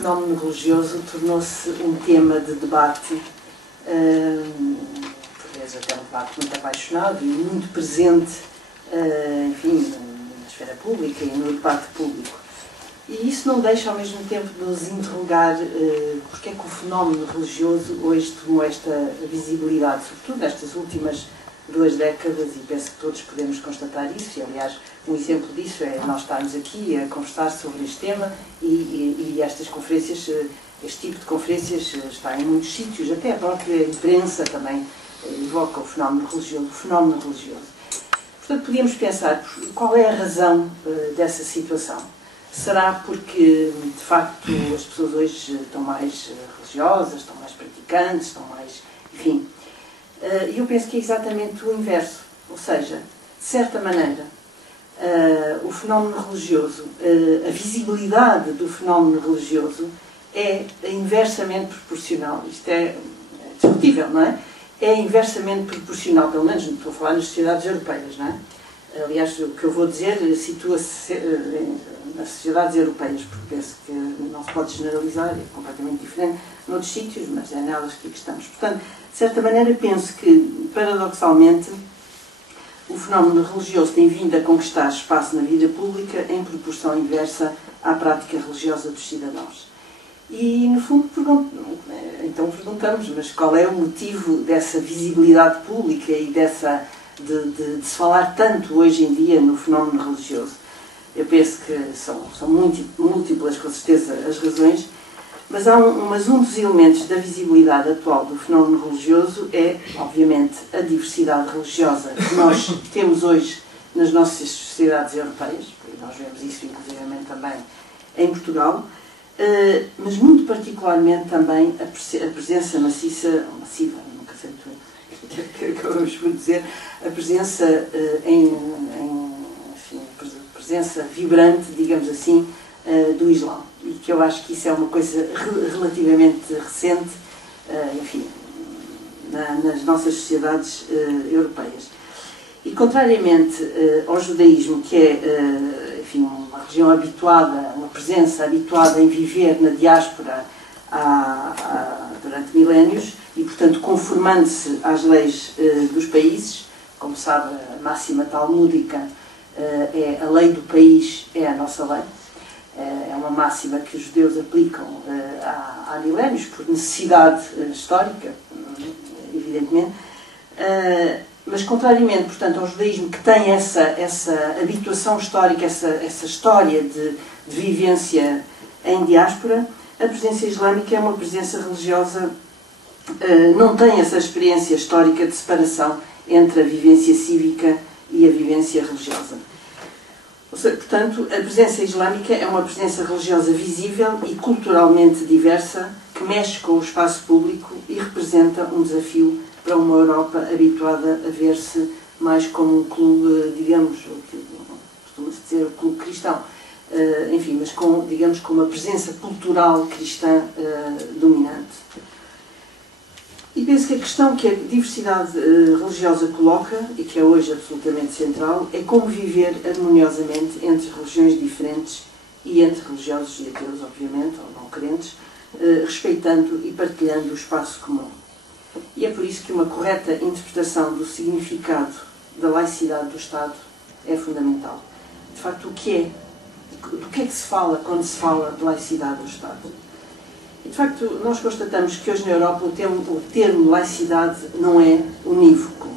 fenómeno religioso tornou-se um tema de debate, por vezes até um debate muito apaixonado e muito presente, enfim, na esfera pública e no debate público. E isso não deixa ao mesmo tempo de nos interrogar porque é que o fenómeno religioso hoje tomou esta visibilidade, sobretudo nestas últimas 2 décadas, e penso que todos podemos constatar isso, e aliás um exemplo disso é nós estarmos aqui a conversar sobre este tema e estas conferências, este tipo de conferências está em muitos sítios, até a própria imprensa também evoca o fenómeno religioso. Portanto, podíamos pensar qual é a razão dessa situação. Será porque, de facto, as pessoas hoje estão mais religiosas, estão mais praticantes, estão mais... enfim. E eu penso que é exatamente o inverso. Ou seja, de certa maneira, o fenómeno religioso, a visibilidade do fenómeno religioso é inversamente proporcional. Isto é discutível, não é? É inversamente proporcional, pelo menos estou a falar nas sociedades europeias, não é? Aliás, o que eu vou dizer situa-se nas sociedades europeias, porque penso que não se pode generalizar, é completamente diferente noutros sítios, mas é nelas que estamos. Portanto, de certa maneira, penso que, paradoxalmente, o fenómeno religioso tem vindo a conquistar espaço na vida pública em proporção inversa à prática religiosa dos cidadãos. E, no fundo, então perguntamos, mas qual é o motivo dessa visibilidade pública e dessa... De se falar tanto hoje em dia no fenómeno religioso? Eu penso que são múltiplas, com certeza, as razões, mas um dos elementos da visibilidade atual do fenómeno religioso é, obviamente, a diversidade religiosa que nós temos hoje nas nossas sociedades europeias, e nós vemos isso, inclusivamente, também em Portugal, mas muito particularmente também a presença massiva, nunca sei muito bem, que acabamos por dizer, a presença enfim, presença vibrante, digamos assim, do Islão. E que eu acho que isso é uma coisa relativamente recente, enfim, nas nossas sociedades europeias. E contrariamente ao judaísmo, que é, enfim, uma religião habituada, uma presença habituada em viver na diáspora durante milénios, e, portanto, conformando-se às leis dos países, como sabe, a máxima talmúdica é a lei do país é a nossa lei. É uma máxima que os judeus aplicam há milénios, por necessidade histórica, evidentemente. Mas, contrariamente, portanto, ao judaísmo, que tem essa habituação histórica, essa história de vivência em diáspora, a presença islâmica é uma presença religiosa, não tem essa experiência histórica de separação entre a vivência cívica e a vivência religiosa. Ou seja, portanto, a presença islâmica é uma presença religiosa visível e culturalmente diversa, que mexe com o espaço público e representa um desafio para uma Europa habituada a ver-se mais como um clube, digamos, costuma-se dizer o clube cristão, enfim, mas digamos, com uma presença cultural cristã dominante. E penso que a questão que a diversidade religiosa coloca, e que é hoje absolutamente central, é como viver harmoniosamente entre religiões diferentes e entre religiosos e ateus, obviamente, ou não crentes, respeitando e partilhando o espaço comum. E é por isso que uma correta interpretação do significado da laicidade do Estado é fundamental. De facto, do que é que se fala quando se fala de laicidade do Estado? E, de facto, nós constatamos que hoje na Europa o termo laicidade não é unívoco.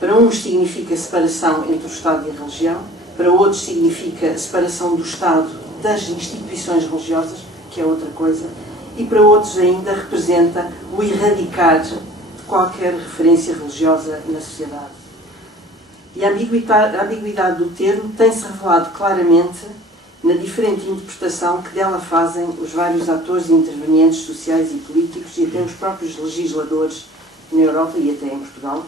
Para uns significa separação entre o Estado e a religião, para outros significa separação do Estado das instituições religiosas, que é outra coisa, e para outros ainda representa o erradicar de qualquer referência religiosa na sociedade. E a ambiguidade do termo tem-se revelado claramente na diferente interpretação que dela fazem os vários atores e intervenientes sociais e políticos e até os próprios legisladores na Europa e até em Portugal.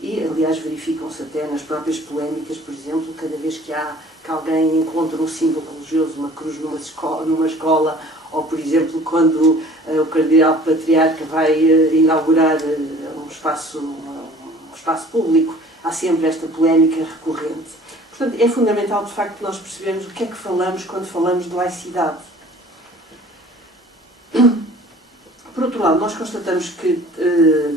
E, aliás, verificam-se até nas próprias polémicas, por exemplo, cada vez que alguém encontra um símbolo religioso, uma cruz numa escola, ou, por exemplo, quando o Cardeal Patriarca vai inaugurar um espaço público, há sempre esta polémica recorrente. Portanto, é fundamental, de facto, nós percebermos o que é que falamos quando falamos de laicidade. Por outro lado, nós constatamos que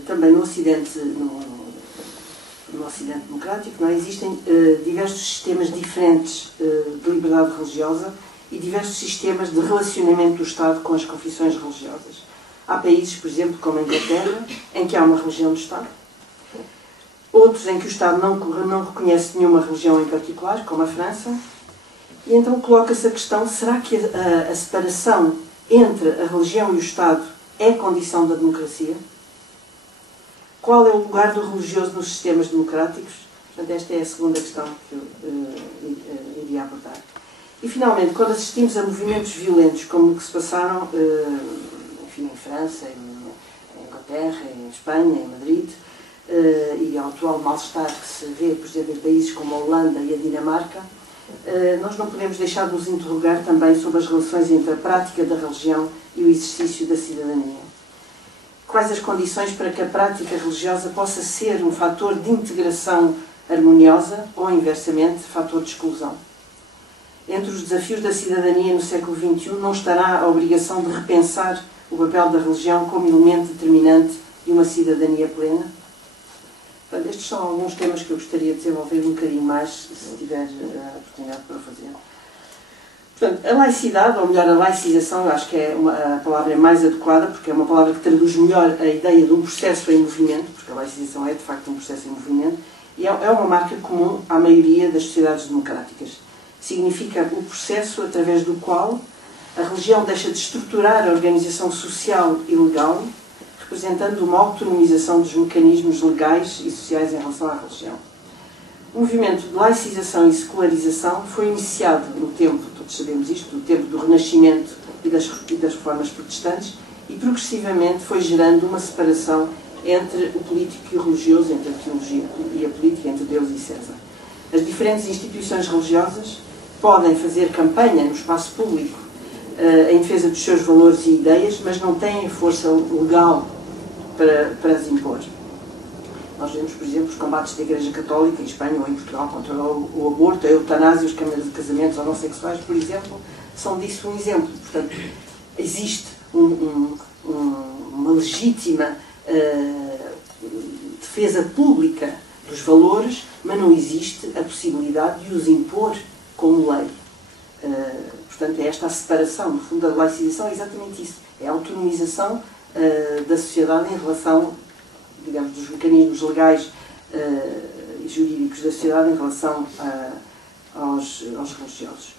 também no Ocidente, no Ocidente democrático, não é? Existem diversos sistemas diferentes de liberdade religiosa e diversos sistemas de relacionamento do Estado com as confissões religiosas. Há países, por exemplo, como a Inglaterra, em que há uma religião do Estado. Outros em que o Estado não reconhece nenhuma religião em particular, como a França. E então coloca-se a questão, será que a separação entre a religião e o Estado é condição da democracia? Qual é o lugar do religioso nos sistemas democráticos? Portanto, esta é a segunda questão que eu iria abordar. E, finalmente, quando assistimos a movimentos violentos, como o que se passaram enfim, em França, em Inglaterra, em Espanha, em Madrid, e ao atual mal-estar que se vê, por exemplo, em países como a Holanda e a Dinamarca, nós não podemos deixar de nos interrogar também sobre as relações entre a prática da religião e o exercício da cidadania. Quais as condições para que a prática religiosa possa ser um fator de integração harmoniosa ou, inversamente, fator de exclusão? Entre os desafios da cidadania no século XXI não estará a obrigação de repensar o papel da religião como elemento determinante de uma cidadania plena? Portanto, estes são alguns temas que eu gostaria de desenvolver um bocadinho mais, se tiver a oportunidade para o fazer. Portanto, a laicidade, ou melhor, a laicização, eu acho que é a palavra mais adequada, porque é uma palavra que traduz melhor a ideia de um processo em movimento, porque a laicização é, de facto, um processo em movimento, e é uma marca comum à maioria das sociedades democráticas. Significa o processo através do qual a religião deixa de estruturar a organização social e legal, representando uma autonomização dos mecanismos legais e sociais em relação à religião. O movimento de laicização e secularização foi iniciado no tempo, todos sabemos isto, no tempo do Renascimento e das reformas protestantes, e progressivamente foi gerando uma separação entre o político e o religioso, entre a teologia e a política, entre Deus e César. As diferentes instituições religiosas podem fazer campanha no espaço público em defesa dos seus valores e ideias, mas não têm força legal para as impor. Nós vemos, por exemplo, os combates da Igreja Católica em Espanha ou em Portugal contra o aborto, a eutanásia, os câmaras de casamentos homossexuais, por exemplo, são disso um exemplo. Portanto, existe uma legítima defesa pública dos valores, mas não existe a possibilidade de os impor como lei. Portanto, é esta a separação. No fundo, a laicização é exatamente isso. É a autonomização da sociedade em relação, digamos, dos mecanismos legais e jurídicos da sociedade em relação aos religiosos.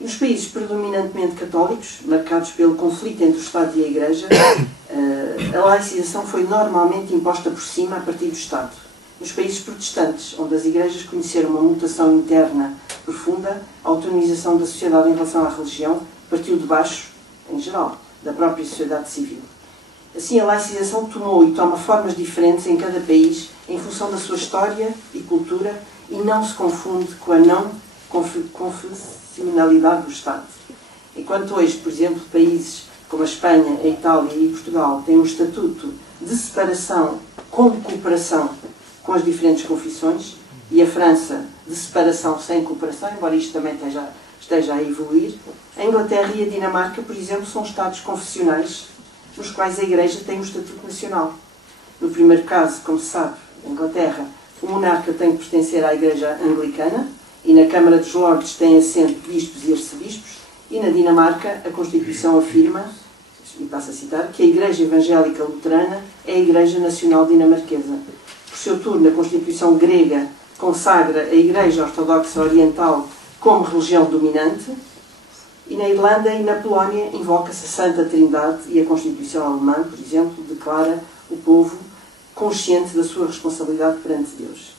E nos países predominantemente católicos, marcados pelo conflito entre o Estado e a Igreja, a laicização foi normalmente imposta por cima a partir do Estado. Nos países protestantes, onde as igrejas conheceram uma mutação interna profunda, a autonomização da sociedade em relação à religião partiu de baixo, em geral, da própria sociedade civil. Assim, a laicização tomou e toma formas diferentes em cada país, em função da sua história e cultura, e não se confunde com a não confessionalidade do Estado. Enquanto hoje, por exemplo, países como a Espanha, a Itália e Portugal têm um estatuto de separação com cooperação com as diferentes confissões, e a França de separação sem cooperação, embora isto também esteja a evoluir, a Inglaterra e a Dinamarca, por exemplo, são Estados confessionais nos quais a Igreja tem um estatuto nacional. No primeiro caso, como se sabe, na Inglaterra, o monarca tem que pertencer à Igreja anglicana, e na Câmara dos Lordes tem assento bispos e arcebispos, e na Dinamarca a Constituição afirma, e passo a citar, que a Igreja Evangélica Luterana é a Igreja Nacional Dinamarquesa. Por seu turno, a Constituição grega consagra a Igreja Ortodoxa Oriental como religião dominante, e na Irlanda e na Polónia invoca-se a Santa Trindade, e a Constituição alemã, por exemplo, declara o povo consciente da sua responsabilidade perante Deus.